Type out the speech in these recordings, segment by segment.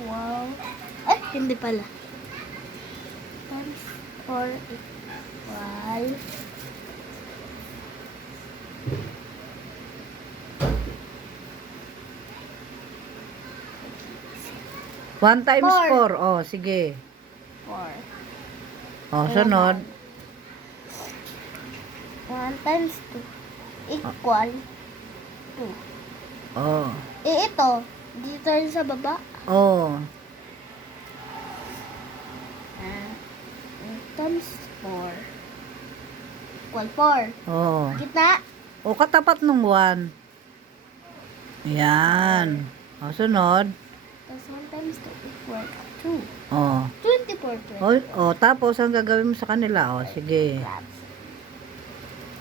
equal... hindi pala. Times 4 equal... 1 times Four. 4. Oh, sige. 4. Oh, sunod. 1 times 2 equal 2. Oh. Ito. Dito rin sa baba. Oh. Times 4 equal 4. Oh. Gitna. O, katapat ng 1. Yan. O, sunod. Tapos 1 times 2 equal 2. O. 24. O, tapos, ang gagawin mo sa kanila? O, sige.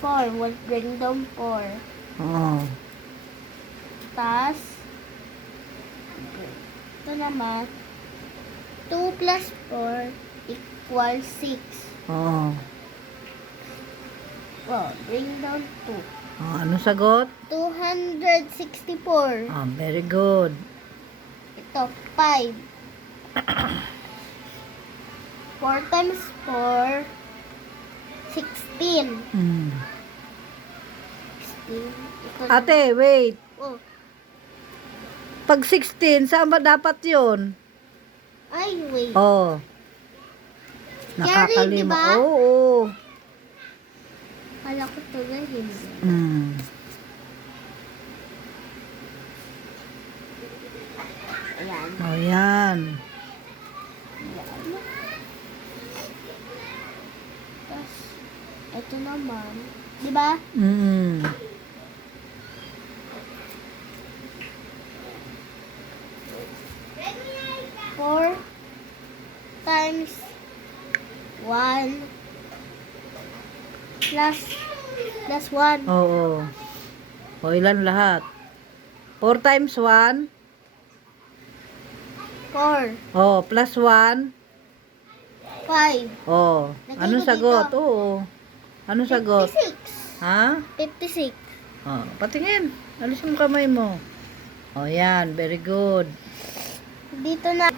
4. We'll bring down 4. O. Tapos, ito naman, 2 plus 4 equal 6. O. Well, bring down 2. O, anong sagot? 264. O, very good. Ito, 5. 4 times 4, 16. Mm. 16. Ito naman. Ate, wait. Oh. Pag 16, saan ba dapat yun? Ay, wait. O. Carry, Nakakalima. diba? Oo. Kala ko ito na hindi. Mm. Ayan. O, yan. Ayan. Tapos, ito naman. Diba? Mm. 4 times 1 plus 1. Oo. O, ilan lahat? 4 times 1? 4. O, plus 1? 5. O, Lagay anong ko sagot? dito. Oo. Anong sagot? 56. Ha? 56. O, patingin. Alis mo kamay mo. O, yan. Very good. Dito na.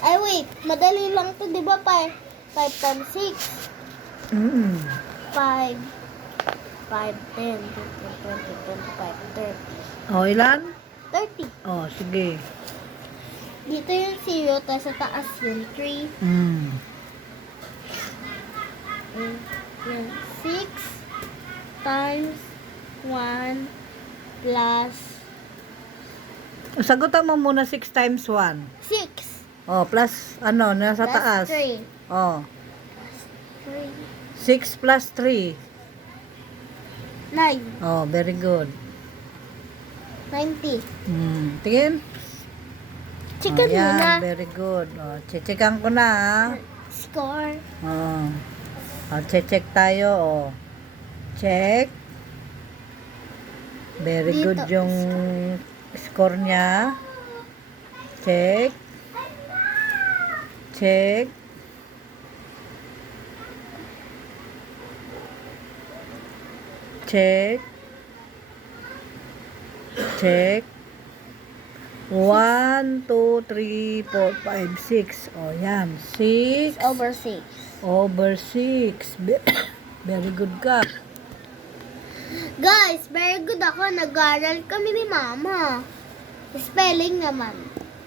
Ay, wait. Madali lang to, di ba? 5 times 6. Mm. 5, 5, 10, 15, 20, 25, 30. O, ilan? 30. O, sige. Dito yung 0, tapos sa taas yung 3. Mm. Yung 6 times 1 plus Sagutan mo muna 6 times 1. 6 O, plus, ano, nasa plus taas. 3. O, 3, 6 plus 3. 9, O, very good. 90. Tingin. Chicken O, yan, muna. very good. O, checkan ko na, ha. Score. O, check tayo, o. Check. Very Dito, good yung score niya. Check. Check. Check. Check. 1, 2, 3, 4, 5, 6. O, yan. 6 Over 6. over 6. Very good ka. Guys, very good ako. Nag-aaral kami ni Mama. Spelling naman.